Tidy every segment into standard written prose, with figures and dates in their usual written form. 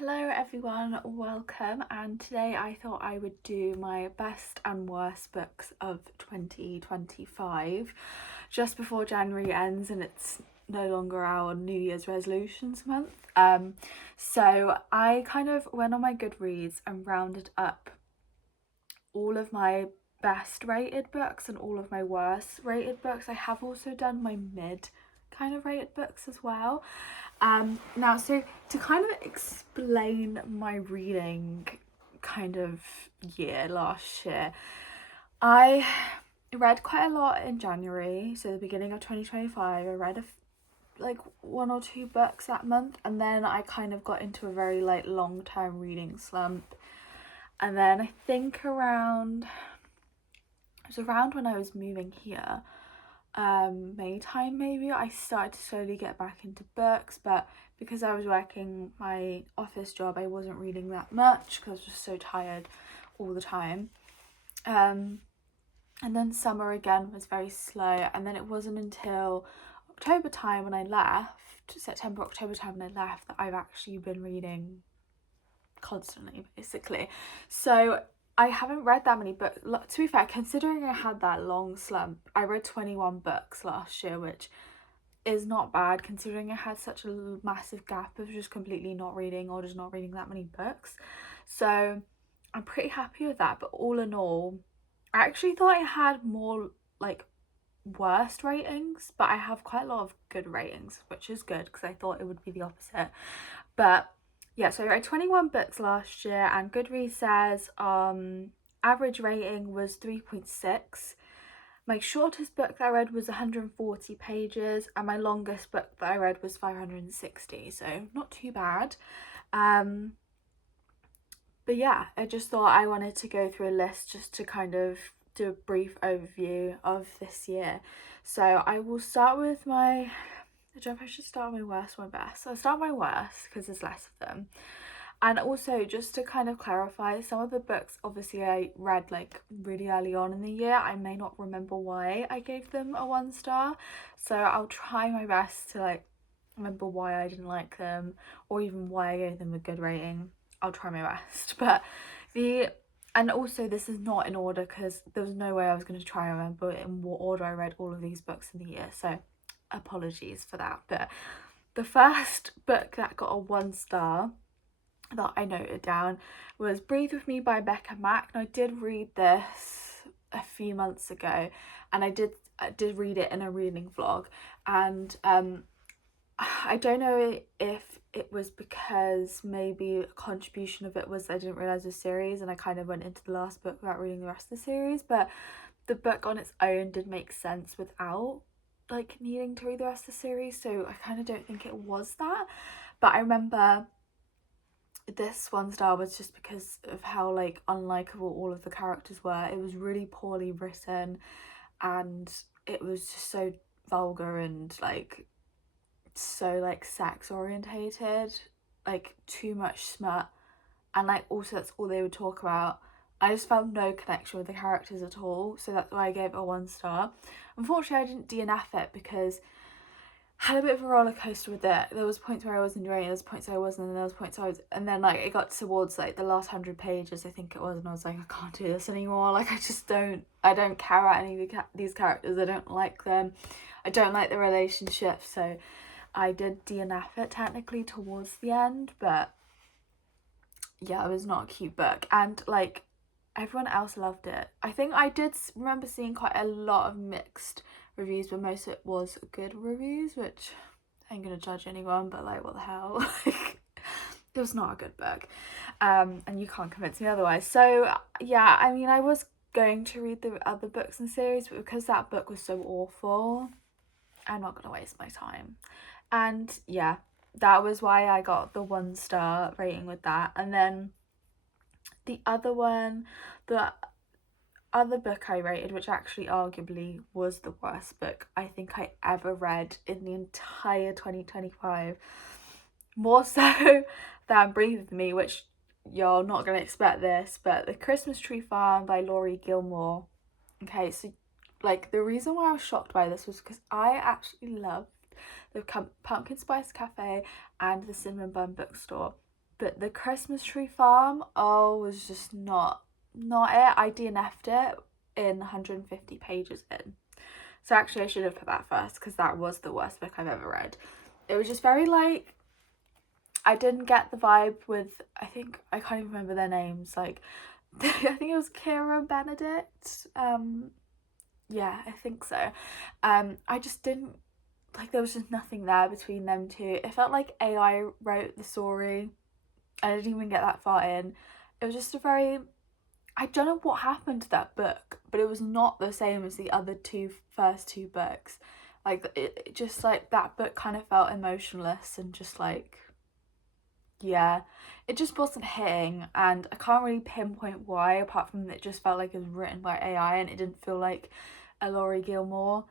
Hello everyone, welcome, and today I thought I would do my best and worst books of 2025 just before January ends and it's no longer our New Year's resolutions month. So I kind of went on my Goodreads and rounded up all of my best rated books and all of my worst rated books. I have also done my mid kind of rated books as well. Now, so to kind of explain my reading kind of year last year, I read quite a lot in January, so the beginning of 2025. I read like one or two books that month, and then I kind of got into a very like long-term reading slump. And then I think it was around when I was moving here, May time maybe, I started to slowly get back into books, but because I was working my office job I wasn't reading that much because I was just so tired all the time. And then summer again was very slow, and then it wasn't until October time when I left, September, October time when I left, that I've actually been reading constantly basically. So I haven't read that many books. To be fair, considering I had that long slump, I read 21 books last year, which is not bad considering I had such a massive gap of just completely not reading or just not reading that many books. So I'm pretty happy with that. But all in all, I actually thought I had more like worst ratings, but I have quite a lot of good ratings, which is good because I thought it would be the opposite. But yeah, so I read 21 books last year, and Goodreads says average rating was 3.6. My shortest book that I read was 140 pages, and my longest book that I read was 560, so not too bad. But yeah, I just thought I wanted to go through a list just to kind of do a brief overview of this year. So I will start with I don't know if I should start with my worst or my best. So I'll start with my worst because there's less of them. And also, just to kind of clarify, some of the books obviously I read like really early on in the year. I may not remember why I gave them a 1 star. So I'll try my best to like remember why I didn't like them, or even why I gave them a good rating. I'll try my best. But and also this is not in order because there was no way I was going to try and remember in what order I read all of these books in the year. So apologies for that. But the first book that got a 1 star that I noted down was Breathe With Me by Becca Mack. Now I did read this a few months ago, and I did read it in a reading vlog, and I don't know if it was because maybe a contribution of it was I didn't realise the series and I kind of went into the last book without reading the rest of the series, but the book on its own did make sense without like needing to read the rest of the series, so I kind of don't think it was that. But I remember this 1 star was just because of how like unlikable all of the characters were. It was really poorly written, and it was just so vulgar and like so like sex orientated, like too much smut, and like also that's all they would talk about. I just felt no connection with the characters at all, so that's why I gave it a 1 star. Unfortunately, I didn't DNF it because I had a bit of a roller coaster with it. There was points where I was enjoying it, there was points I wasn't, and there was points and then like it got towards like the last 100 pages I think it was, and I was like, I can't do this anymore. Like I don't care about any of these characters. I don't like them. I don't like the relationship. So I did DNF it technically towards the end, but yeah, it was not a cute book, and like everyone else loved it. I think I did remember seeing quite a lot of mixed reviews, but most of it was good reviews, which I ain't gonna judge anyone, but like what the hell. Like, it was not a good book, and you can't convince me otherwise. So yeah, I mean, I was going to read the other books in the series, but because that book was so awful, I'm not gonna waste my time. And yeah, that was why I got the 1 star rating with that. And then the other book I rated, which actually arguably was the worst book I think I ever read in the entire 2025, more so than Breathe With Me, which you're not going to expect this, but The Christmas Tree Farm by Laurie Gilmore. Okay, so like the reason why I was shocked by this was because I actually loved the Pumpkin Spice Cafe and the Cinnamon Bun Bookstore, but the Christmas Tree Farm, oh, was just not it. I DNF'd it in 150 pages in. So actually I should have put that first, because that was the worst book I've ever read. It was just very like, I didn't get the vibe with, I can't even remember their names, like I think it was Kira and Benedict. Yeah, I think so. I just didn't, like, there was just nothing there between them two. It felt like AI wrote the story. I didn't even get that far in. It was just a very, I don't know what happened to that book, but it was not the same as the other first two books. Like, it just, like, that book kind of felt emotionless and just like, yeah, it just wasn't hitting, and I can't really pinpoint why, apart from it just felt like it was written by AI and it didn't feel like a Laurie Gilmore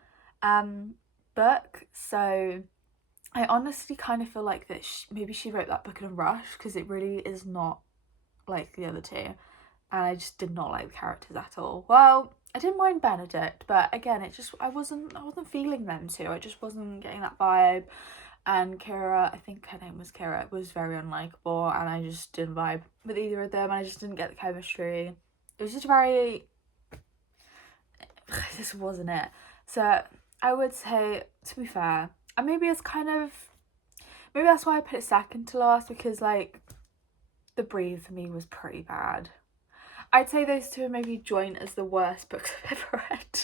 book. So I honestly kind of feel like that maybe she wrote that book in a rush, because it really is not like the other two, and I just did not like the characters at all. Well, I didn't mind Benedict, but again, it just, I wasn't feeling them two. I just wasn't getting that vibe. And Kira, I think her name was Kira, was very unlikable, and I just didn't vibe with either of them. I just didn't get the chemistry. It was just very, this wasn't it. So I would say, to be fair, and maybe it's kind of, maybe that's why I put it second to last, because like The Breathe for me was pretty bad. I'd say those two maybe joint as the worst books I've ever read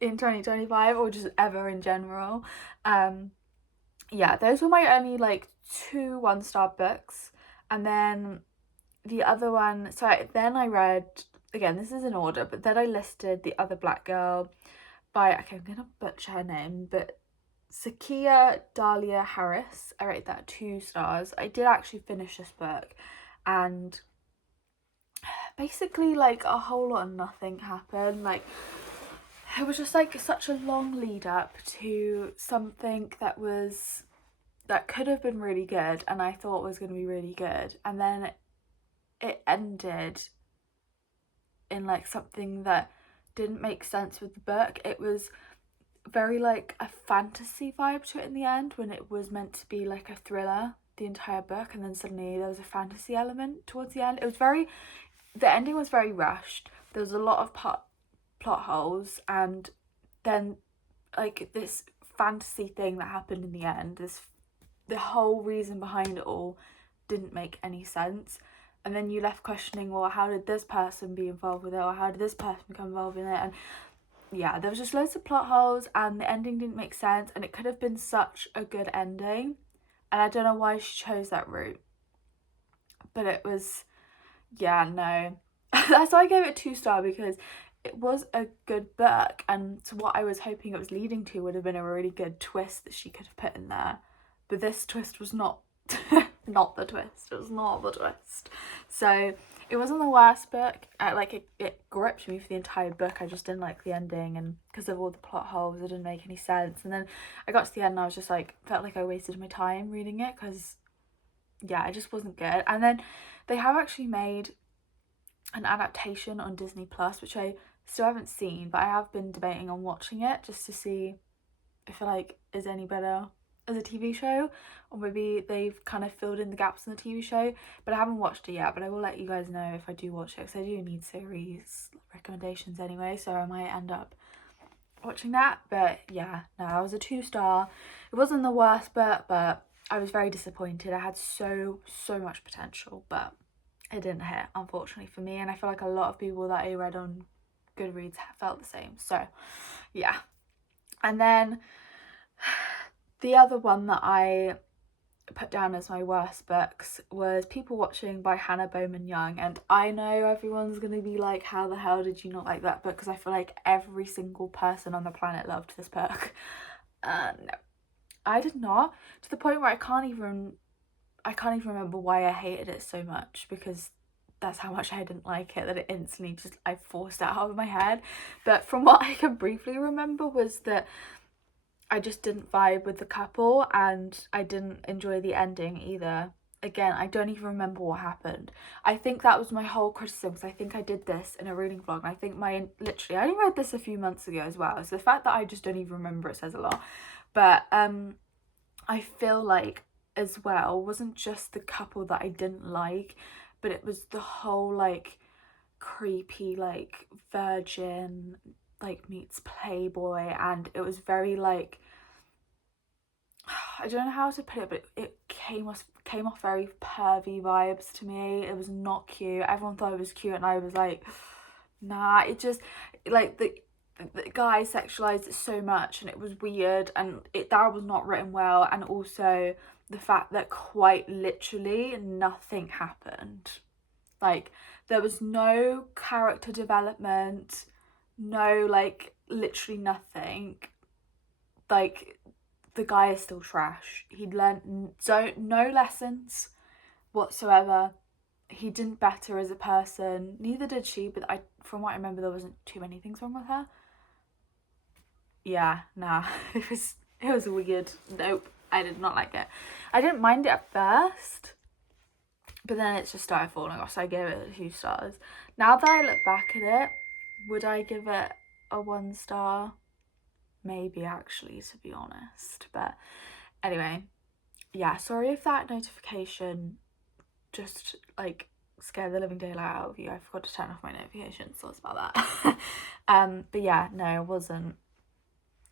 in 2025, or just ever in general. Yeah, those were my only like 2 1-star books. And then the other one, then I read, again, this is in order, but then I listed The Other Black Girl by, okay, I'm gonna butcher her name, but Sakia Dahlia Harris. I rate that 2 stars. I did actually finish this book, and basically like a whole lot of nothing happened. Like, it was just like such a long lead up to something that could have been really good, and I thought was going to be really good, and then it ended in like something that didn't make sense with the book. It was very like a fantasy vibe to it in the end, when it was meant to be like a thriller the entire book, and then suddenly there was a fantasy element towards the end. It was very, the ending was very rushed. There was a lot of plot holes, and then like this fantasy thing that happened in the end, the whole reason behind it all didn't make any sense. And then you left questioning, well, how did this person be involved with it, or how did this person become involved in it? And yeah, there was just loads of plot holes, and the ending didn't make sense, and it could have been such a good ending, and I don't know why she chose that route, but it was, yeah, no. That's why I gave it 2 stars, because it was a good book, and to what I was hoping it was leading to would have been a really good twist that she could have put in there. But this twist was not not the twist. It was not the twist. So it wasn't the worst book. It gripped me for the entire book. I just didn't like the ending, and because of all the plot holes, it didn't make any sense. And then I got to the end and I was just like, felt like I wasted my time reading it, because yeah, it just wasn't good. And then they have actually made an adaptation on Disney Plus, which I still haven't seen, but I have been debating on watching it just to see if it like is any better as a TV show, or maybe they've kind of filled in the gaps in the TV show, but I haven't watched it yet. But I will let you guys know if I do watch it, because I do need series recommendations anyway, so I might end up watching that. But yeah, no, that was a 2 star. It wasn't the worst book, but I was very disappointed. I had so much potential, but it didn't hit, unfortunately, for me, and I feel like a lot of people that I read on Goodreads felt the same. So yeah. And then the other one that I put down as my worst books was People Watching by Hannah Bowman Young, and I know everyone's gonna be like, how the hell did you not like that book? Because I feel like every single person on the planet loved this book. No, I did not, to the point where I can't even remember why I hated it so much, because that's how much I didn't like it, that it instantly just, I forced it out of my head. But from what I can briefly remember was that I just didn't vibe with the couple, and I didn't enjoy the ending either. Again, I don't even remember what happened. I think that was my whole criticism, because I think I did this in a reading vlog, and I think literally, I only read this a few months ago as well, so the fact that I just don't even remember it says a lot. But I feel like as well wasn't just the couple that I didn't like, but it was the whole like creepy like virgin like meets playboy, and it was very like, I don't know how to put it, but it came off very pervy vibes to me. It was not cute. Everyone thought it was cute and I was like, nah. It just like the guy sexualized it so much and it was weird, and that was not written well, and also the fact that quite literally nothing happened. Like there was no character development, no like literally nothing. Like the guy is still trash. He'd learned no lessons whatsoever. He didn't better as a person. Neither did she, but from what I remember, there wasn't too many things wrong with her. Yeah, nah. It was weird. Nope. I did not like it. I didn't mind it at first, but then it just started falling off, so I gave it a few stars. Now that I look back at it, would I give it a 1 star? Maybe, actually, to be honest. But anyway, yeah, sorry if that notification just like scared the living daylight out of you. I forgot to turn off my notifications, so it's about that. But yeah, no, it wasn't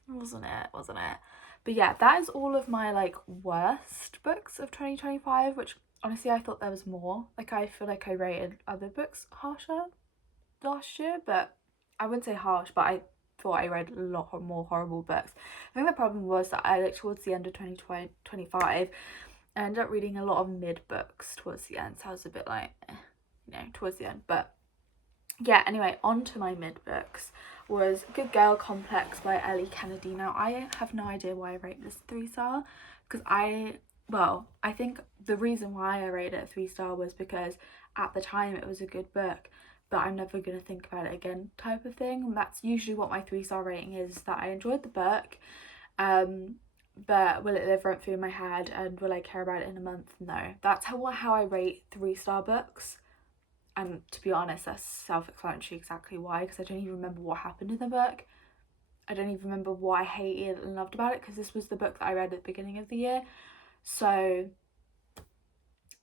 it. But yeah, that is all of my like worst books of 2025, which honestly I thought there was more. Like I feel like I rated other books harsher last year, but I wouldn't say harsh, but I thought I read a lot more horrible books. I think the problem was that I, like, towards the end of 2025, I ended up reading a lot of mid books towards the end, so I was a bit like, towards the end. But yeah, anyway, on to my mid books was Good Girl Complex by Ellie Kennedy. Now, I have no idea why I rate this 3-star, because I think the reason why I rated it a 3-star was because at the time it was a good book, but I'm never going to think about it again type of thing. And that's usually what my 3-star rating is, that I enjoyed the book, but will it live rent free in my head, and will I care about it in a month? No. That's how I rate 3-star books. And to be honest, that's self-explanatory exactly why, because I don't even remember what happened in the book. I don't even remember what I hated and loved about it, because this was the book that I read at the beginning of the year. So,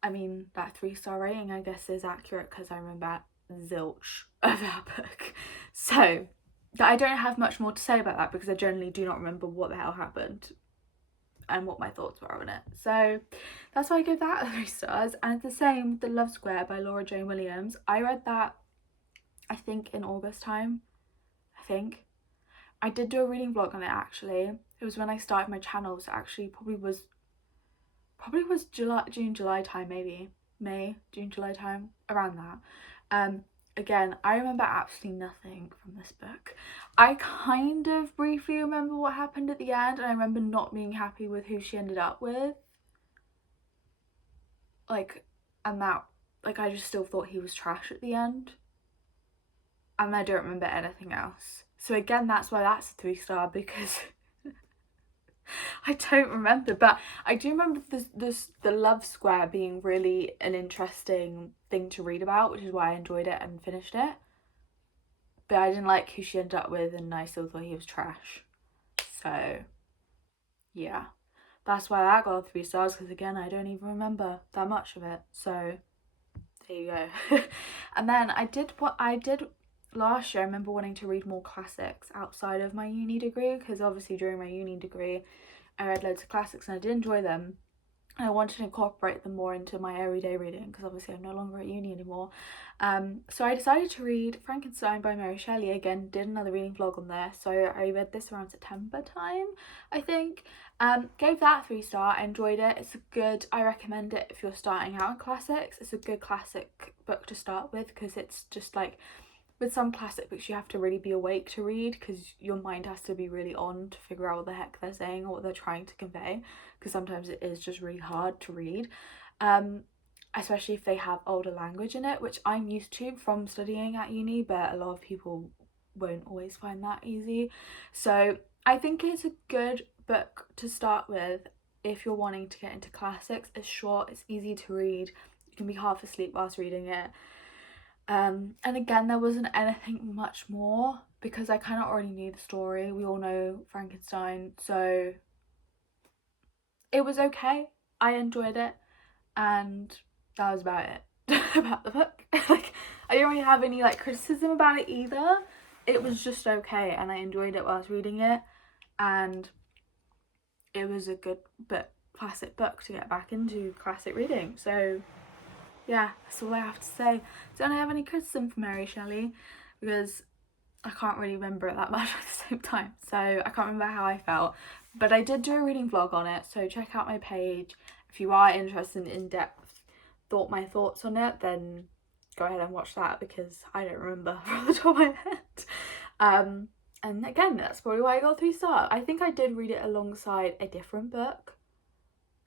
I mean, that 3-star rating, I guess, is accurate, because I remember zilch of that book. So, I don't have much more to say about that, because I generally do not remember what the hell happened and what my thoughts were on it. So that's why I give that 3 stars. And it's the same with The Love Square by Laura Jane Williams. I read that, I think, in August time. I did do a reading vlog on it, actually. It was when I started my channel, so actually probably was June, July time, maybe. May, June, July time, around that. Again, I remember absolutely nothing from this book. I kind of briefly remember what happened at the end, and I remember not being happy with who she ended up with. Like, and that, like, I just still thought he was trash at the end. And I don't remember anything else. So again, that's why that's a 3-star, because I don't remember. But I do remember the Love Square being really an interesting thing to read about, which is why I enjoyed it and finished it. But I didn't like who she ended up with, and I still thought he was trash. So yeah, that's why that got 3 stars, because again, I don't even remember that much of it. So there you go. And then I did last year. I remember wanting to read more classics outside of my uni degree, because obviously during my uni degree I read loads of classics and I did enjoy them. I wanted to incorporate them more into my everyday reading, because obviously I'm no longer at uni anymore. So I decided to read Frankenstein by Mary Shelley. Again, did another reading vlog on this. So I read this around September time, I think. Gave that a 3-star. I enjoyed it. It's a good, I recommend it if you're starting out in classics. It's a good classic book to start with, because it's just like, with some classic books you have to really be awake to read, because your mind has to be really on to figure out what the heck they're saying or what they're trying to convey, because sometimes it is just really hard to read, especially if they have older language in it, which I'm used to from studying at uni, but a lot of people won't always find that easy. So I think it's a good book to start with if you're wanting to get into classics. It's short, it's easy to read, you can be half asleep whilst reading it. And again, there wasn't anything much more, because I kind of already knew the story. We all know Frankenstein, so it was okay. I enjoyed it, and that was about it about the book. Like, I didn't really have any like criticism about it either. It was just okay, and I enjoyed it while I was reading it, and it was a good but classic book to get back into classic reading. So yeah, that's all I have to say. Don't I have any criticism for Mary Shelley, because I can't really remember it that much at the same time, so I can't remember how I felt. But I did do a reading vlog on it, so check out my page if you are interested in in-depth my thoughts on it. Then go ahead and watch that, because I don't remember from the top of my head. And again, that's probably why I got 3 stars. I think I did read it alongside a different book.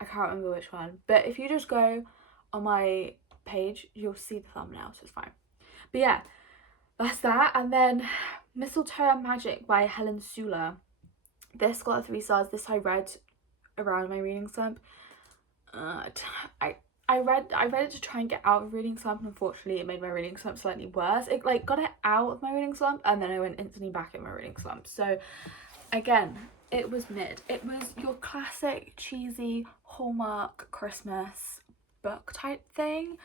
I can't remember which one, but if you just go on my page, you'll see the thumbnail, so it's fine. But yeah, that's that. And then Mistletoe and Magic by Helen Sula. This got 3 stars. This I read around my reading slump. I read it to try and get out of reading slump, and unfortunately it made my reading slump slightly worse. It like got it out of my reading slump, and then I went instantly back in my reading slump. So again, it was mid. It was your classic cheesy Hallmark Christmas book type thing.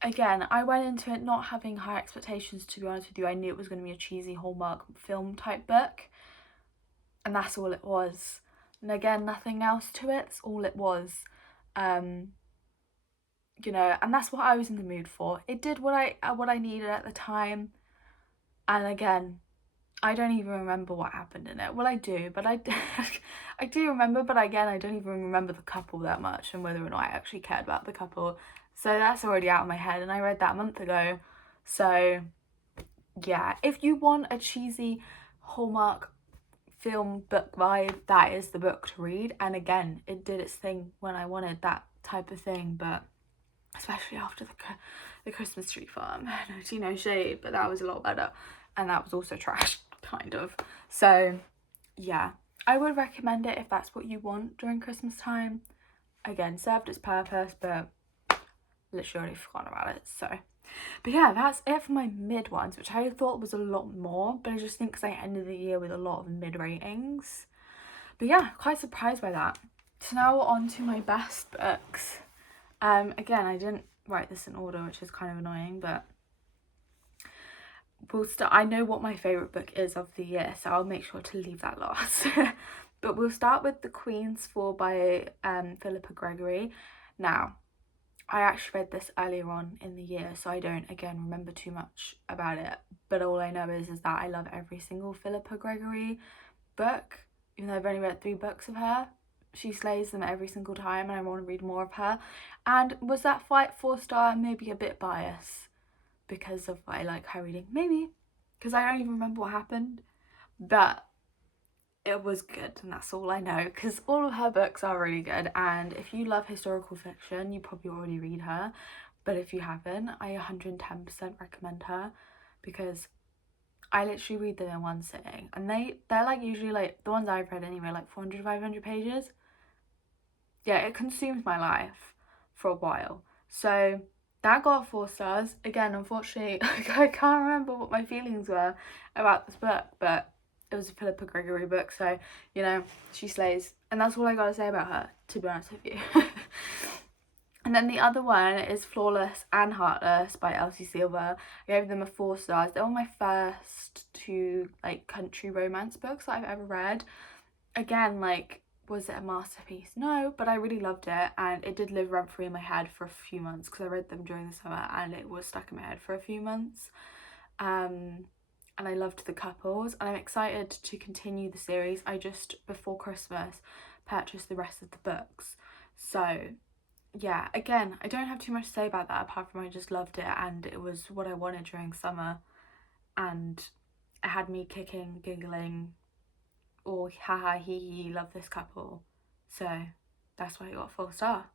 Again, I went into it not having high expectations, to be honest with you. I knew it was going to be a cheesy Hallmark film type book, and that's all it was. And again, nothing else to it. It's all it was. You know, and that's what I was in the mood for. It did what I needed at the time. And again, I don't even remember what happened in it. Well, I do, but I do remember, but again, I don't even remember the couple that much, and whether or not I actually cared about the couple. So that's already out of my head, and I read that a month ago. So yeah, if you want a cheesy Hallmark film book vibe, that is the book to read. And again, it did its thing when I wanted that type of thing, but especially after the Christmas Tree Farm. No shade, but that was a lot better, and that was also trash, kind of. So yeah, I would recommend it if that's what you want during Christmas time. Again, served its purpose, but literally already forgotten about it. So but yeah, that's it for my mid ones, which I thought was a lot more, but I just think because I ended the year with a lot of mid ratings. But yeah, quite surprised by that. So now we're on to my best books. Again, I didn't write this in order, which is kind of annoying, but we'll start. I know what my favourite book is of the year, so I'll make sure to leave that last. But we'll start with The Queen's Fall by Philippa Gregory. Now, I actually read this earlier on in the year, so I don't, again, remember too much about it. But all I know is that I love every single Philippa Gregory book. Even though I've only read 3 books of her, she slays them every single time, and I want to read more of her. And was that 4 star? Maybe a bit biased because of I like her reading. Maybe. Because I don't even remember what happened. But it was good, and that's all I know, because all of her books are really good. And if you love historical fiction, you probably already read her, but if you haven't, I 110% recommend her, because I literally read them in one sitting, and they're like usually like the ones I've read anyway, like 400-500 pages. Yeah, it consumes my life for a while. So that got 4 stars. Again, unfortunately, I can't remember what my feelings were about this book, but it was a Philippa Gregory book, so, you know, she slays. And that's all I gotta say about her, to be honest with you. And then the other one is Flawless and Heartless by Elsie Silver. I gave them a 4 stars. They were my first 2, like, country romance books that I've ever read. Again, like, was it a masterpiece? No, but I really loved it, and it did live rent-free in my head for a few months, because I read them during the summer, and it was stuck in my head for a few months. And I loved the couples, and I'm excited to continue the series. I just, before Christmas, purchased the rest of the books. So yeah, again, I don't have too much to say about that, apart from I just loved it, and it was what I wanted during summer, and it had me kicking, giggling, or haha hee hee, love this couple. So that's why I got a 4 star.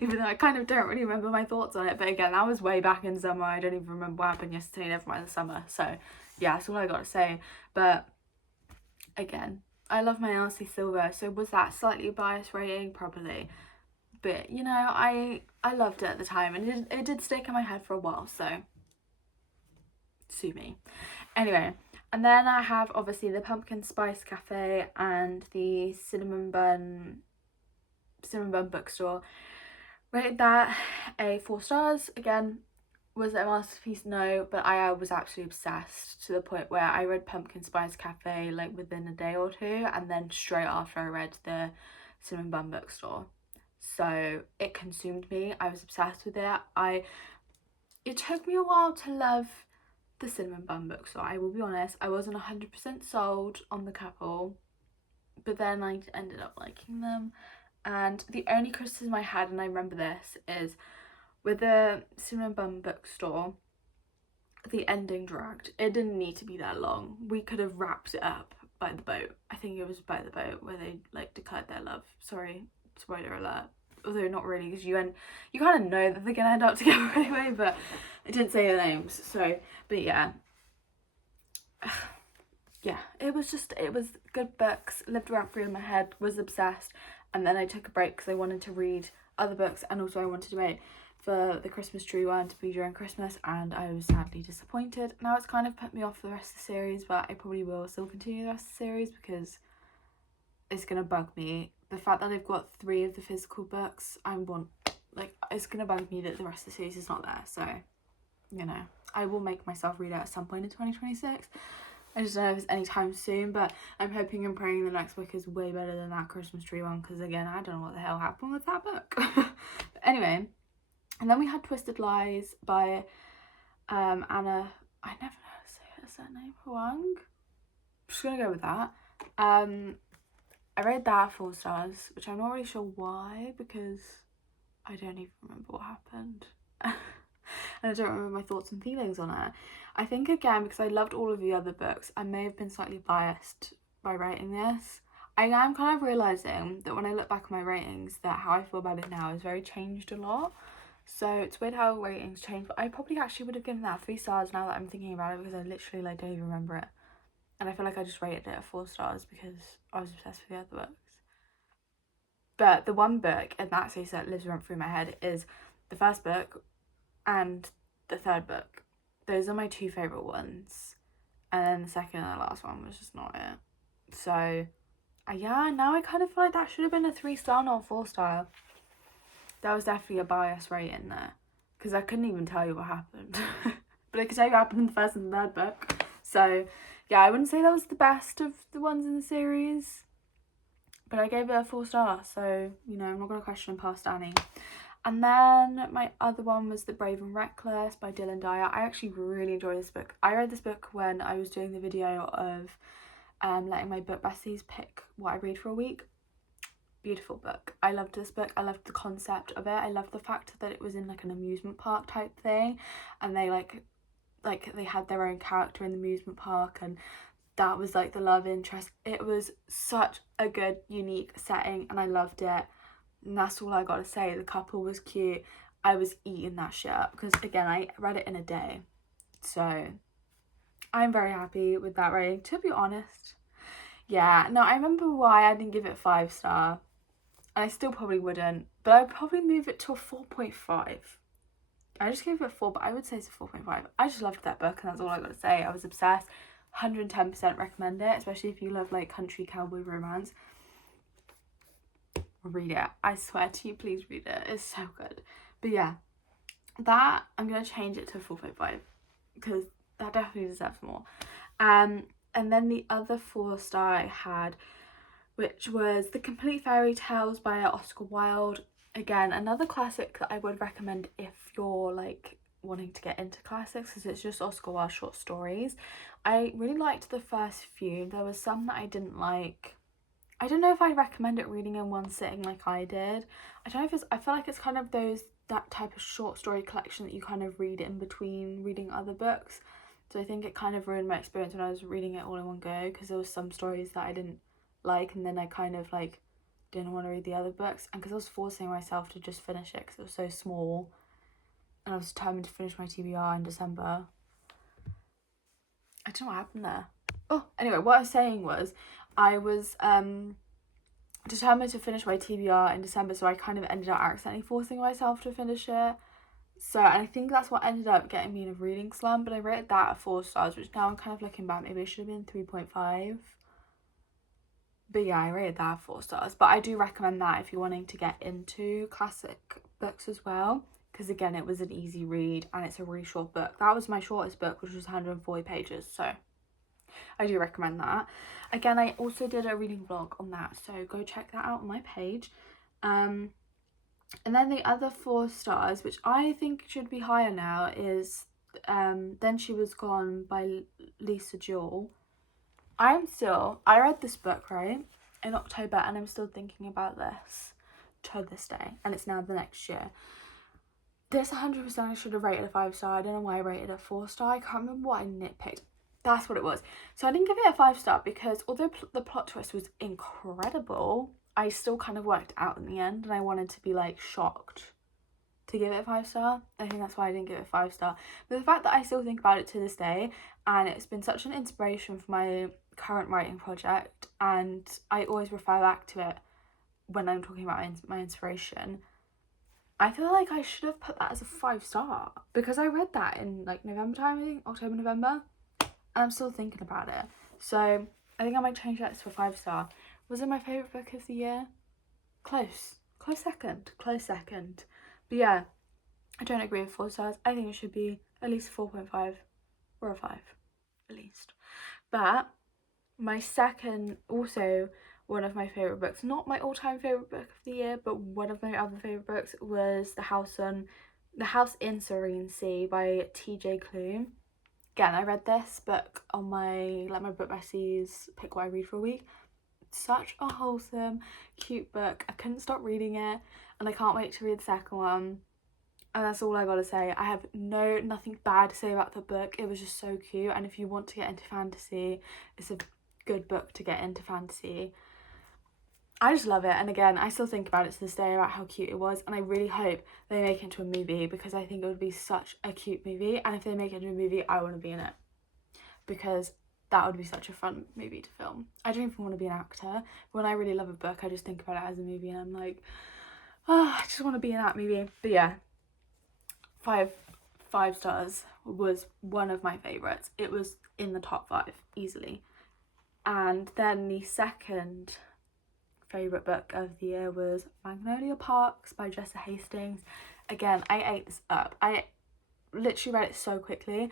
Even though I kind of don't really remember my thoughts on it, but again, that was way back in summer. I don't even remember what happened yesterday, never mind the summer. So yeah, that's all I got to say. But again, I love my Elsie Silver, so was that slightly biased rating? Probably. But you know, I loved it at the time, and it did stick in my head for a while, so sue me. Anyway, and then I have obviously the Pumpkin Spice Cafe and the Cinnamon Bun Cinnamon Bun Bookstore. Rated that a 4 stars. Again, was it a masterpiece? No, but I was absolutely obsessed to the point where I read Pumpkin Spice Cafe like within a day or two, and then straight after I read the Cinnamon Bun Bookstore. So it consumed me. I was obsessed with it. It took me a while to love the Cinnamon Bun Bookstore. I will be honest, I wasn't 100% sold on the couple, but then I ended up liking them. And the only criticism I had, and I remember this, is with the Cinnamon Bun Bookstore, the ending dragged. It didn't need to be that long. We could have wrapped it up by the boat. I think it was by the boat where they like declared their love. Sorry, spoiler alert. Although not really, because you kind of know that they're gonna end up together anyway, but it didn't say the names. So, but yeah. Yeah, it was good books, lived rent free in my head, was obsessed, and then I took a break because I wanted to read other books, and also I wanted to wait for the Christmas tree one to be during Christmas, and I was sadly disappointed. Now it's kind of put me off the rest of the series, but I probably will still continue the rest of the series because it's gonna bug me. The fact that I've got 3 of the physical books, it's gonna bug me that the rest of the series is not there. So, you know, I will make myself read it at some point in 2026. I just don't know if it's anytime soon, but I'm hoping and praying the next book is way better than that Christmas tree one, because again, I don't know what the hell happened with that book. But anyway, and then we had Twisted Lies by Anna, I never know how to say her surname, Huang? I'm just gonna go with that. I read that 4 stars, which I'm not really sure why, because I don't even remember what happened. And I don't remember my thoughts and feelings on it. I think, again, because I loved all of the other books, I may have been slightly biased by writing this. I am kind of realising that when I look back at my ratings, that how I feel about it now is very changed a lot. So it's weird how ratings change, but I probably actually would have given that 3 stars now that I'm thinking about it, because I literally don't even remember it. And I feel like I just rated it at 4 stars because I was obsessed with the other books. But the one book in that series that lives rent through my head is the first book and the third book. Those are my 2 favourite ones. And then the second and the last one was just not it. So, yeah, now I kind of feel like that should have been a 3 star, not a 4 star. That was definitely a bias rating there, because I couldn't even tell you what happened. But I could tell you what happened in the first and the third book. So, yeah, I wouldn't say that was the best of the ones in the series, but I gave it a 4 star, so, you know, I'm not going to question past Annie. And then my other one was The Brave and Reckless by Dylan Dyer. I actually really enjoyed this book. I read this book when I was doing the video of letting my book besties pick what I read for a week. Beautiful book. I loved this book. I loved the concept of it. I loved the fact that it was in like an amusement park type thing, and they like they had their own character in the amusement park, and that was like the love interest. It was such a good, unique setting, and I loved it. And that's all I gotta say. The couple was cute. I was eating that shit up, because again, I read it in a day. So I'm very happy with that rating, to be honest. Yeah, no, I remember why I didn't give it 5 star. And I still probably wouldn't, but I'd probably move it to a 4.5. I just gave it a 4, but I would say it's a 4.5. I just loved that book, and that's all I gotta say. I was obsessed. 110% recommend it, especially if you love like country cowboy romance. Read it. I swear to you, please read it. It's so good. But yeah, that I'm gonna change it to 4.5 because that definitely deserves more. And then the other 4 star I had, which was The Complete Fairy Tales by Oscar Wilde. Again, another classic that I would recommend if you're like wanting to get into classics, because it's just Oscar Wilde short stories. I really liked the first few. There was some that I didn't like. I don't know if I'd recommend it reading in one sitting like I did. I don't know if I feel like it's kind of that type of short story collection that you kind of read in between reading other books. So I think it kind of ruined my experience when I was reading it all in one go, because there was some stories that I didn't like, and then I kind of like didn't want to read the other books, and because I was forcing myself to just finish it because it was so small, and I was determined to finish my TBR in December. I don't know what happened there. Oh, anyway, what I was saying was I was determined to finish my TBR in December, so I kind of ended up accidentally forcing myself to finish it. So, and I think that's what ended up getting me in a reading slump, but I rated that at 4 stars, which now I'm kind of looking back, maybe it should have been 3.5. But yeah, I rated that 4 stars. But I do recommend that if you're wanting to get into classic books as well, because again, it was an easy read and it's a really short book. That was my shortest book, which was 140 pages, so I do recommend that. Again, I also did a reading vlog on that, so go check that out on my page. And then the other 4 stars, which I think should be higher now, is Then She Was Gone by Lisa Jewell. I read this book, right, in October, and I'm still thinking about this to this day, and it's now the next year. This 100% I should have rated a 5 star. I don't know why I rated a 4 star. I can't remember what I nitpicked. That's what it was. So I didn't give it a 5 star because although the plot twist was incredible, I still kind of worked out in the end, and I wanted to be like shocked to give it a 5 star. I think that's why I didn't give it a 5 star. But the fact that I still think about it to this day, and it's been such an inspiration for my current writing project, and I always refer back to it when I'm talking about my inspiration, I feel like I should have put that as a 5 star because I read that in like November time, I think, October, November, and I'm still thinking about it. So I think I might change that to a 5 star. Was it my favourite book of the year? Close second. But yeah, I don't agree with 4 stars. I think it should be at least 4.5 or a 5, at least. But my second, also one of my favourite books, not my all-time favourite book of the year, but one of my other favourite books, was The House in Serene Sea by TJ Klune. Again, I read this book on my book besties pick what I read for a week. Such a wholesome, cute book. I couldn't stop reading it, and I can't wait to read the second one. And that's all I gotta say. I have nothing bad to say about the book. It was just so cute, and if you want to get into fantasy, it's a good book to get into fantasy. I just love it, and again, I still think about it to this day about how cute it was, and I really hope they make it into a movie because I think it would be such a cute movie, and if they make it into a movie, I want to be in it because that would be such a fun movie to film. I don't even want to be an actor. When I really love a book, I just think about it as a movie, and I'm like, oh, I just want to be in that movie. But yeah, five stars was one of my favourites. It was in the top 5 easily. And then the second favourite book of the year was Magnolia Parks by Jessa Hastings. Again, I ate this up. I literally read it so quickly,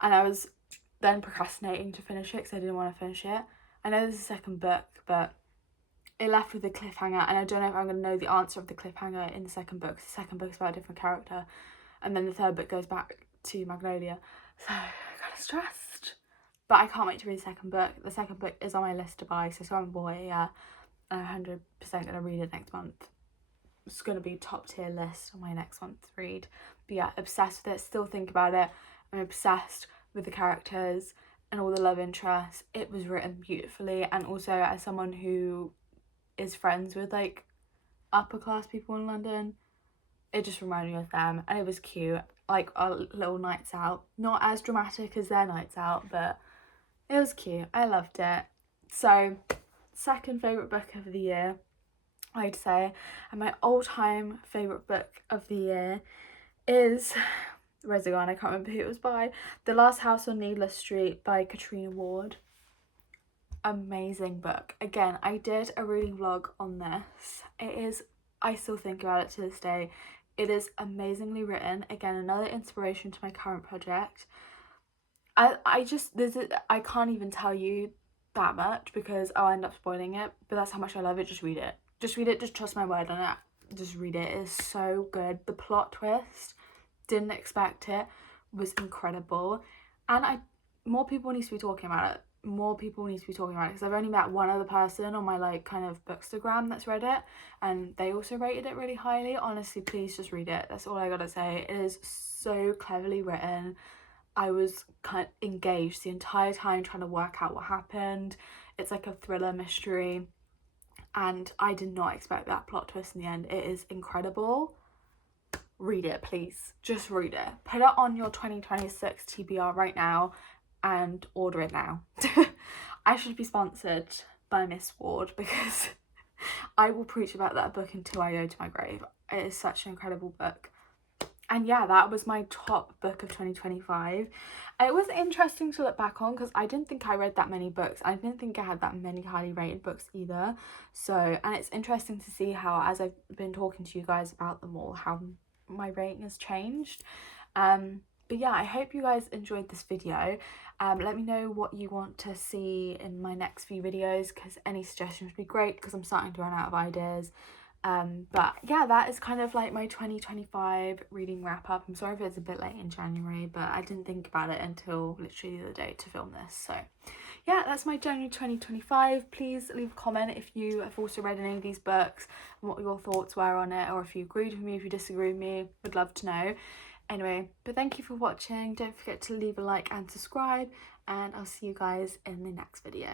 and I was then procrastinating to finish it because I didn't want to finish it. I know there's a second book, but it left with a cliffhanger, and I don't know if I'm going to know the answer of the cliffhanger in the second book. The second book is about a different character, and then the third book goes back to Magnolia, so I'm kind of stressed. But I can't wait to read the second book. The second book is on my list to buy, so I'm a boy, yeah. I'm 100% going to read it next month. It's going to be top tier list on my next month's read. But yeah, obsessed with it, still think about it. I'm obsessed with the characters and all the love interests. It was written beautifully, and also as someone who is friends with like upper class people in London, it just reminded me of them, and it was cute, like our little nights out. Not as dramatic as their nights out, but it was cute. I loved it. So second favourite book of the year, I'd say, and my all-time favourite book of the year is, where's it gone? I can't remember who it was by. The Last House on Needless Street by Katrina Ward. Amazing book. Again, I did a reading vlog on this. I still think about it to this day. It is amazingly written. Again, another inspiration to my current project. I can't even tell you that much because I'll end up spoiling it, but that's how much I love it. Just read it. Just trust my word on it. Just read it. It is so good. The plot twist, didn't expect it, was incredible, and more people need to be talking about it. Because I've only met one other person on my like kind of Bookstagram that's read it, and they also rated it really highly. Honestly, please just read it. That's all I gotta say. It is so cleverly written. I was kind of engaged the entire time trying to work out what happened. It's like a thriller mystery, and I did not expect that plot twist in the end. It is incredible. Read it, please. Just read it. Put it on your 2026 TBR right now and order it now. I should be sponsored by Miss Ward because I will preach about that book until I go to my grave. It is such an incredible book. And yeah, that was my top book of 2025. It was interesting to look back on because I didn't think I read that many books. I didn't think I had that many highly rated books either. So, and it's interesting to see how, as I've been talking to you guys about them all, how my rating has changed. But yeah, I hope you guys enjoyed this video. Let me know what you want to see in my next few videos, because any suggestions would be great, because I'm starting to run out of ideas. But yeah, that is kind of like my 2025 reading wrap up. I'm sorry if it's a bit late in January, but I didn't think about it until literally the other day to film this. So yeah, that's my January 2025. Please leave a comment if you have also read any of these books and what your thoughts were on it, or if you agreed with me, if you disagreed with me. Would love to know. Anyway, but thank you for watching. Don't forget to leave a like and subscribe, and I'll see you guys in the next video.